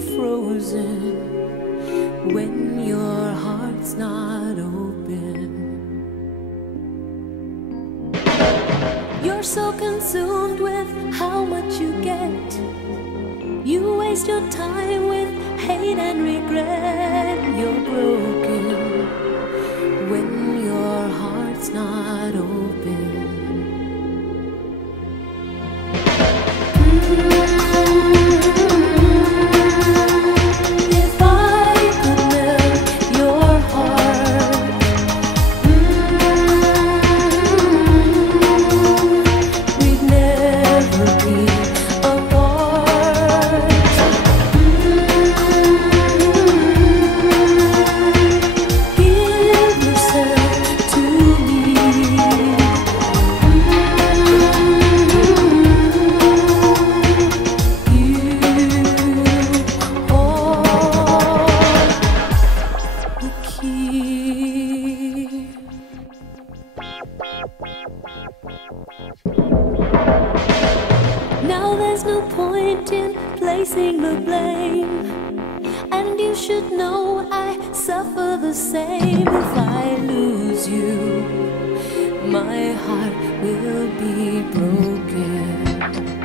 frozen when your heart's not open. You're so consumed with how much you get. You waste your time with hate and regret. You're broken when your heart's not open. If I could melt your heart, we'd never be apart. Give yourself to me. Now there's no point in placing the blame, and you should know I suffer the same. If I lose you, my heart will be broken.